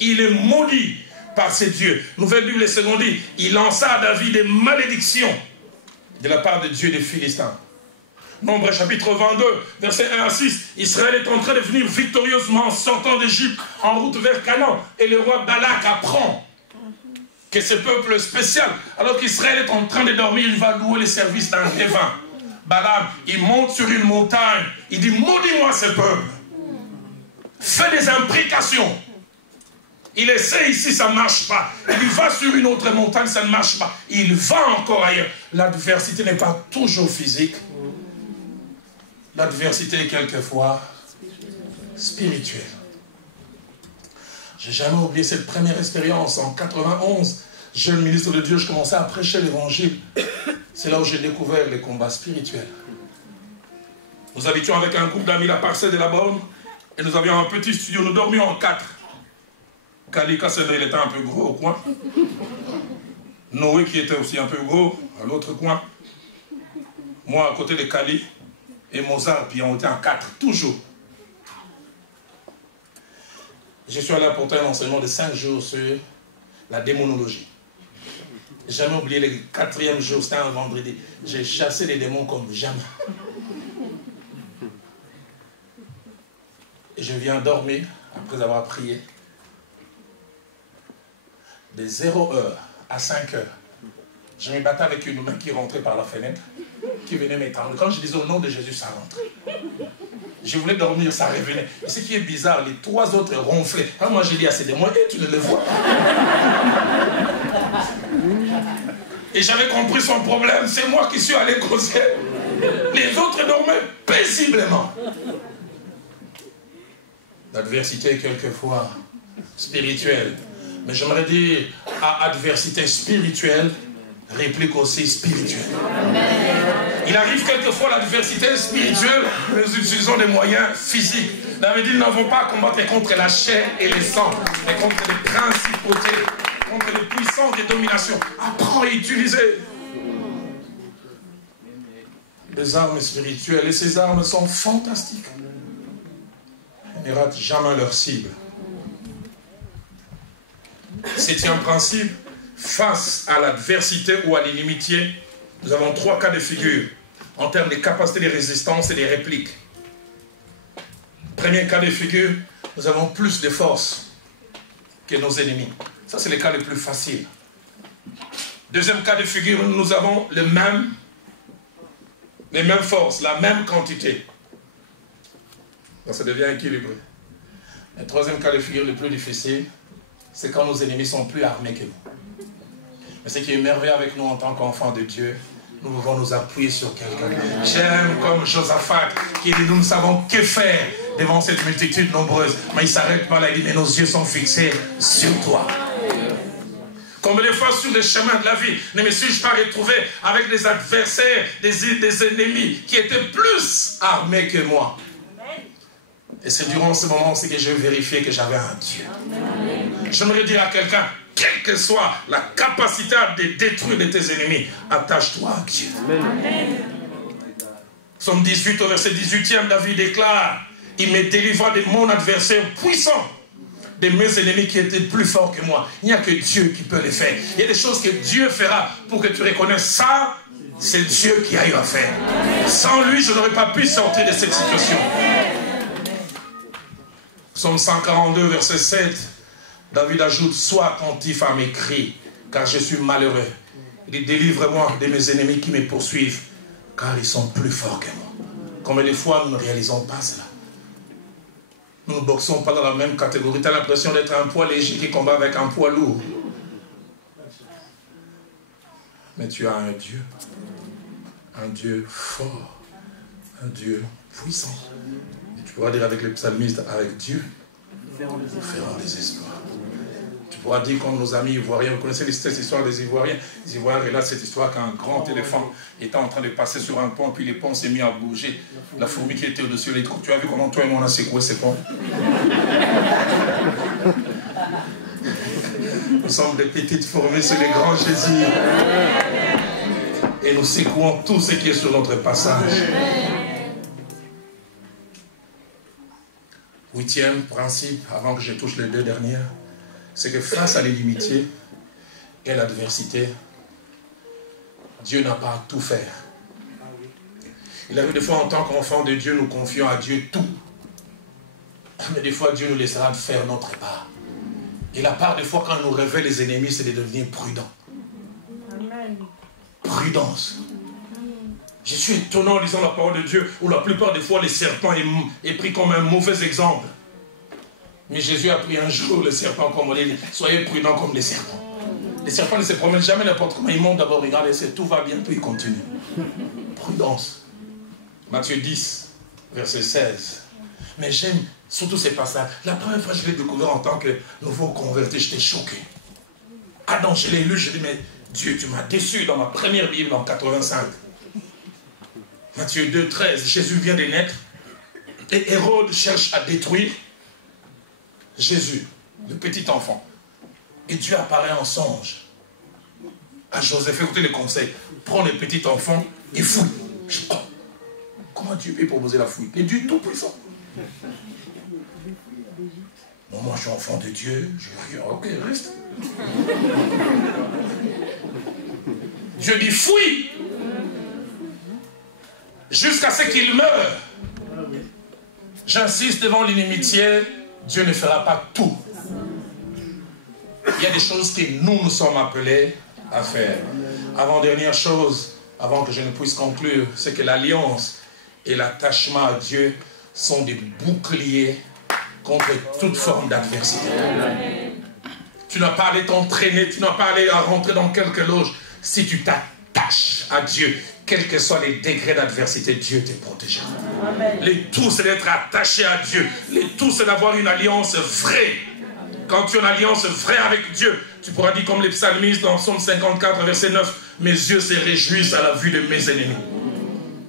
Il est maudit par ses dieux. Nouvelle Bible, les secondes dit, il lança à David des malédictions de la part de Dieu des Philistins. Nombre chapitre 22, verset 1 à 6, Israël est en train de venir victorieusement en sortant d'Égypte, en route vers Canaan. Et le roi Balak apprend que ce peuple spécial, alors qu'Israël est en train de dormir, il va louer les services d'un devin. Balaam, il monte sur une montagne, il dit, maudis-moi ce peuple. Fais des imprécations. Il essaie ici, ça ne marche pas. Il va sur une autre montagne, ça ne marche pas. Il va encore ailleurs. L'adversité n'est pas toujours physique. L'adversité est quelquefois spirituelle. Je n'ai jamais oublié cette première expérience. En 91, jeune ministre de Dieu, je commençais à prêcher l'évangile. C'est là où j'ai découvert les combats spirituels. Nous habitions avec un groupe d'amis la parcelle de la borne et nous avions un petit studio. Nous dormions en 4. Kalika, il était un peu gros au coin. Noé qui était aussi un peu gros à l'autre coin. Moi à côté de Kali. Et Mozart, puis on était en 4, toujours. Je suis allé apporter un enseignement de 5 jours sur la démonologie. J'ai jamais oublié le 4e jour, c'était un vendredi. J'ai chassé les démons comme jamais. Et je viens dormir, après avoir prié. De 0h à 5h, je me battais avec une main qui rentrait par la fenêtre, qui venait m'étendre. Quand je disais au nom de Jésus, ça rentrait. Je voulais dormir, ça revenait. Et ce qui est bizarre, les 3 autres ronflaient. Alors moi j'ai dit à ces démons, tu ne le vois pas. Et j'avais compris son problème, c'est moi qui suis allé causer. Les autres dormaient paisiblement. L'adversité est quelquefois spirituelle. Mais j'aimerais dire, à adversité spirituelle, réplique aussi spirituelle. Il arrive quelquefois l'adversité spirituelle, nous utilisons des moyens physiques. David dit, nous n'avons pas à combattre contre la chair et le sang, mais contre les principautés, contre les puissances de domination. Apprends à utiliser les armes spirituelles. Et ces armes sont fantastiques. Elles ne ratent jamais leur cible. 7e principe, face à l'adversité ou à l'inimitié, nous avons 3 cas de figure en termes de capacité de résistance et de répliques. Premier cas de figure, nous avons plus de force que nos ennemis. Ça, c'est le cas le plus facile. Deuxième cas de figure, nous avons les mêmes forces, la même quantité. Donc, ça devient équilibré. Le troisième cas de figure le plus difficile, c'est quand nos ennemis sont plus armés que nous. Mais ce qui est merveilleux avec nous en tant qu'enfants de Dieu, nous pouvons nous appuyer sur quelqu'un. J'aime comme Josaphat qui dit, nous ne savons que faire devant cette multitude nombreuse. Mais il ne s'arrête pas là, il dit, mais nos yeux sont fixés sur toi. Combien de fois sur les chemins de la vie ne me suis-je pas retrouvé avec des adversaires, des ennemis qui étaient plus armés que moi? Et c'est durant ce moment aussi que j'ai vérifié que j'avais un Dieu. J'aimerais dire à quelqu'un, quelle que soit la capacité de détruire de tes ennemis, attache-toi à Dieu. Amen. Psaume 18 au verset 18e, David déclare, il me délivra de mon adversaire puissant, de mes ennemis qui étaient plus forts que moi. Il n'y a que Dieu qui peut les faire. Il y a des choses que Dieu fera pour que tu reconnaisses ça, c'est Dieu qui a eu à faire. Sans lui, je n'aurais pas pu sortir de cette situation. Psaume 142, verset 7, David ajoute, sois attentif à mes cris, car je suis malheureux. Il dit, délivre-moi de mes ennemis qui me poursuivent, car ils sont plus forts que moi. Combien de fois nous ne réalisons pas cela? Nous ne boxons pas dans la même catégorie. Tu as l'impression d'être un poids léger qui combat avec un poids lourd. Mais tu as un Dieu fort, un Dieu puissant. Et tu pourras dire avec le psalmiste, avec Dieu, nous ferons des espoirs. Tu pourras dire comme nos amis ivoiriens, vous connaissez cette histoire des Ivoiriens. Les Ivoiriens relatent cette histoire qu'un grand éléphant était en train de passer sur un pont, puis le pont s'est mis à bouger. La fourmi qui était au-dessus, les trous. Tu as vu comment toi et moi on a secoué ces ponts? Nous sommes des petites fourmis sur les grands Jésus. Et nous secouons tout ce qui est sur notre passage. 8e principe, avant que je touche les 2 dernières, c'est que face à l'inimitié et l'adversité, Dieu n'a pas à tout faire. Il arrive des fois en tant qu'enfant de Dieu, nous confions à Dieu tout. Mais des fois, Dieu nous laissera faire notre part. Et la part des fois, quand nous révèle les ennemis, c'est de devenir prudent. Prudence. Je suis étonné en lisant la parole de Dieu, où la plupart des fois, les serpents est pris comme un mauvais exemple. Mais Jésus a pris un jour le serpent comme on dit, soyez prudents comme les serpents. Les serpents ne se promènent jamais n'importe comment. Ils montent d'abord, regardez, tout va bien, puis ils continuent. Prudence. Matthieu 10, verset 16. Mais j'aime surtout ces passages. La première fois que je l'ai découvert en tant que nouveau converti, j'étais choqué. Adam, je l'ai lu, je dis, mais Dieu, tu m'as déçu dans ma première Bible en 85. Matthieu 2, 13, Jésus vient de naître et Hérode cherche à détruire Jésus, le petit enfant. Et Dieu apparaît en songe à Joseph. Écoutez les conseils. Prends le petit enfant et fouille. Oh, comment Dieu peut proposer la fouille? Il est Dieu tout puissant. Bon, moi je suis enfant de Dieu. Je dis, ok, reste. Dieu dit fouille. Jusqu'à ce qu'il meure. J'insiste, devant l'inimitié, Dieu ne fera pas tout. Il y a des choses que nous sommes appelés à faire. Avant-dernière chose, avant que je ne puisse conclure, c'est que l'alliance et l'attachement à Dieu sont des boucliers contre toute forme d'adversité. Tu n'as pas à aller t'entraîner, tu n'as pas à aller à rentrer dans quelque loge. Si tu t'attaches à Dieu, quels que soient les degrés d'adversité, Dieu te protégera. Les tout, c'est d'être attaché à Dieu. Les tout, c'est d'avoir une alliance vraie. Quand tu as une alliance vraie avec Dieu, tu pourras dire comme les psalmistes dans Psaume 54, verset 9, mes yeux se réjouissent à la vue de mes ennemis.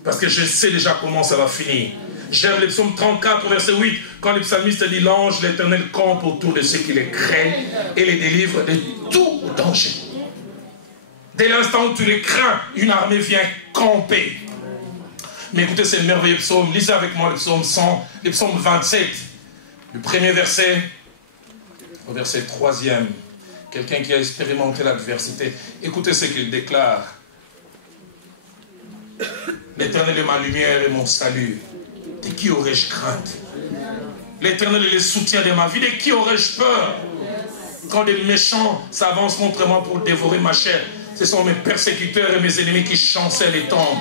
Parce que je sais déjà comment ça va finir. J'aime le psaume 34, verset 8, quand le psalmiste dit l'ange, l'Éternel campe autour de ceux qui les craignent et les délivre de tout danger. Dès l'instant où tu les crains, une armée vient camper. Mais écoutez, c'est le merveilleux psaume. Lisez avec moi le psaume 100, le psaume 27, le premier verset, au verset 3e. Quelqu'un qui a expérimenté l'adversité. Écoutez ce qu'il déclare. L'Éternel est ma lumière et mon salut. De qui aurais-je crainte? L'Éternel est le soutien de ma vie. De qui aurais-je peur? Quand des méchants s'avancent contre moi pour dévorer ma chair, ce sont mes persécuteurs et mes ennemis qui chancellent les tombes.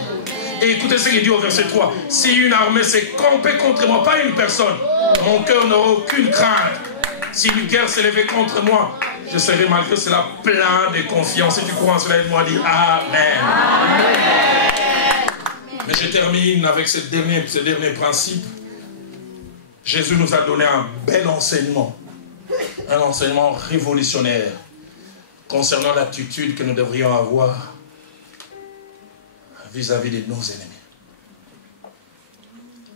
Et écoutez ce qu'il dit au verset 3. Si une armée s'est campée contre moi, pas une personne, mon cœur n'aura aucune crainte. Si une guerre s'est levée contre moi, je serai malgré cela plein de confiance. Si tu crois en cela, aide-moi à dire Amen. Amen. Mais je termine avec ce dernier principe. Jésus nous a donné un bel enseignement. Un enseignement révolutionnaire concernant l'attitude que nous devrions avoir vis-à-vis de nos ennemis.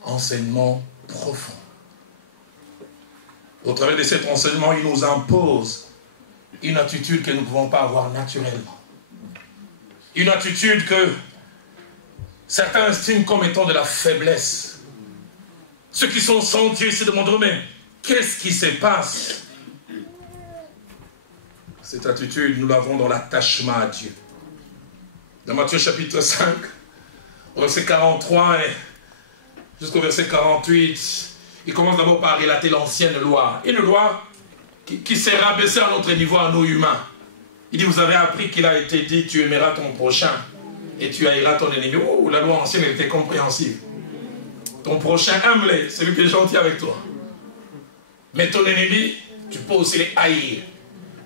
Enseignement profond. Au travers de cet enseignement, il nous impose une attitude que nous ne pouvons pas avoir naturellement. Une attitude que certains estiment comme étant de la faiblesse. Ceux qui sont sans Dieu se demandent, mais qu'est-ce qui se passe? Cette attitude, nous l'avons dans l'attachement à Dieu. Dans Matthieu chapitre 5, au verset 43 et jusqu'au verset 48, il commence d'abord par relater l'ancienne loi. Une loi qui s'est rabaissée à notre niveau, à nos humains. Il dit, vous avez appris qu'il a été dit, tu aimeras ton prochain et tu haïras ton ennemi. Oh, la loi ancienne était compréhensible. Ton prochain, aime-le, celui qui est gentil avec toi. Mais ton ennemi, tu peux aussi les haïr.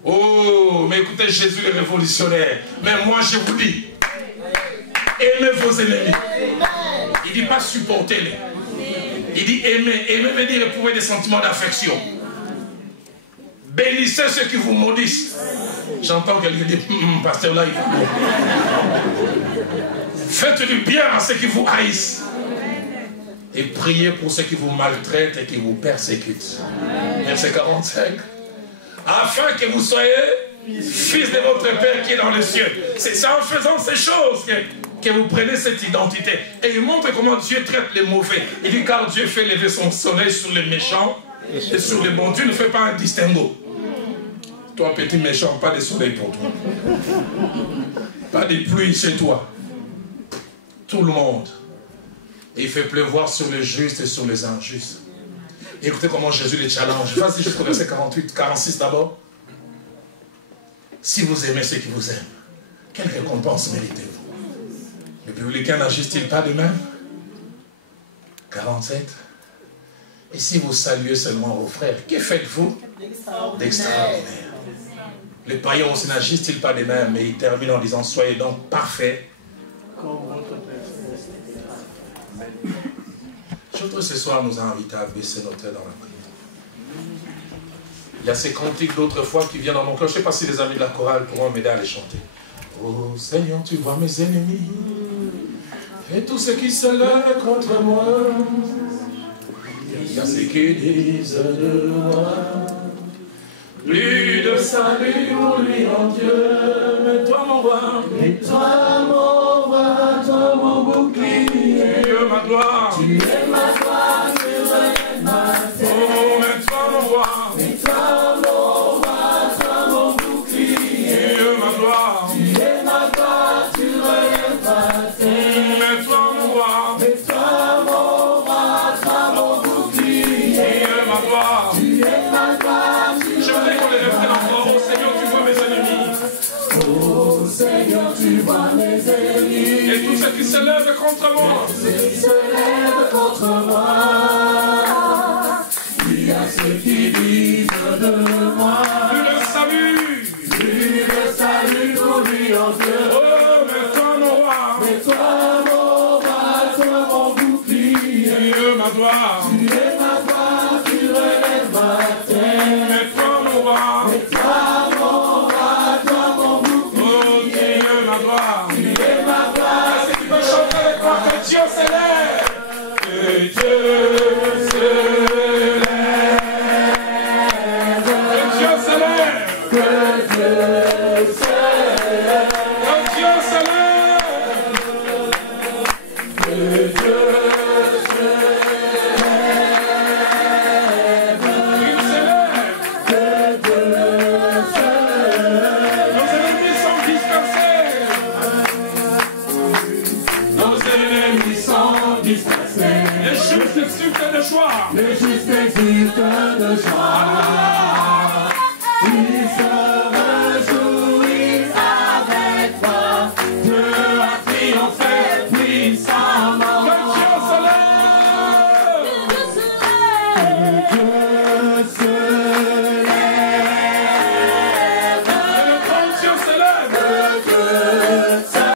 Oh, mais écoutez, Jésus est révolutionnaire. Mais moi, je vous dis, aimez vos ennemis. Il ne dit pas supportez-les. Il dit aimer. Aimer veut dire éprouver des sentiments d'affection. Bénissez ceux qui vous maudissent. J'entends quelqu'un dire, pasteur là, il faut bien. Faites du bien à ceux qui vous haïssent. Et priez pour ceux qui vous maltraitent et qui vous persécutent. Verset 45. Afin que vous soyez fils de votre Père qui est dans les cieux. C'est en faisant ces choses que vous prenez cette identité. Et il montre comment Dieu traite les mauvais. Il dit car Dieu fait lever son soleil sur les méchants et sur les bons. Dieu ne fait pas un distinguo. Toi petit méchant, pas de soleil pour toi. Pas de pluie chez toi. Tout le monde. Et il fait pleuvoir sur les justes et sur les injustes. Et écoutez comment Jésus les challenge. Vas-y jusqu'au verset 48, 46 d'abord. Si vous aimez ceux qui vous aiment, quelle récompense méritez-vous? Les publicains n'agissent-ils pas de même? 47. Et si vous saluez seulement vos frères, que faites-vous d'extraordinaire? Les païens aussi n'agissent-ils pas de même? Mais ils terminent en disant, soyez donc parfaits. Je voudrais ce soir nous inviter à baisser nos têtes dans la prière. Il y a ces cantiques d'autrefois qui viennent dans mon cœur. Je ne sais pas si les amis de la chorale pourront m'aider à les chanter. Oh Seigneur, tu vois mes ennemis et tous ceux qui se lèvent contre moi. Il y a ceux qui disent de moi plus de salut pour lui en Dieu. Mais toi mon roi, toi mon bouclier, Dieu ma gloire, tu es ma gloire, tu relèves ma tête. Oh mais toi mon roi, toi mon bouclier, Dieu ma gloire, tu es ma gloire, tu relèves ma tête. Mais toi mon roi, toi mon bouclier, Dieu ma gloire, tu es ma gloire. Je voudrais qu'on les refrains encore. Oh Seigneur, tu vois mes ennemis. Oh Seigneur, tu vois mes ennemis. Et tous ceux qui se lèvent contre moi. Ceux qui se lèvent contre moi. Le juste exulte de joie.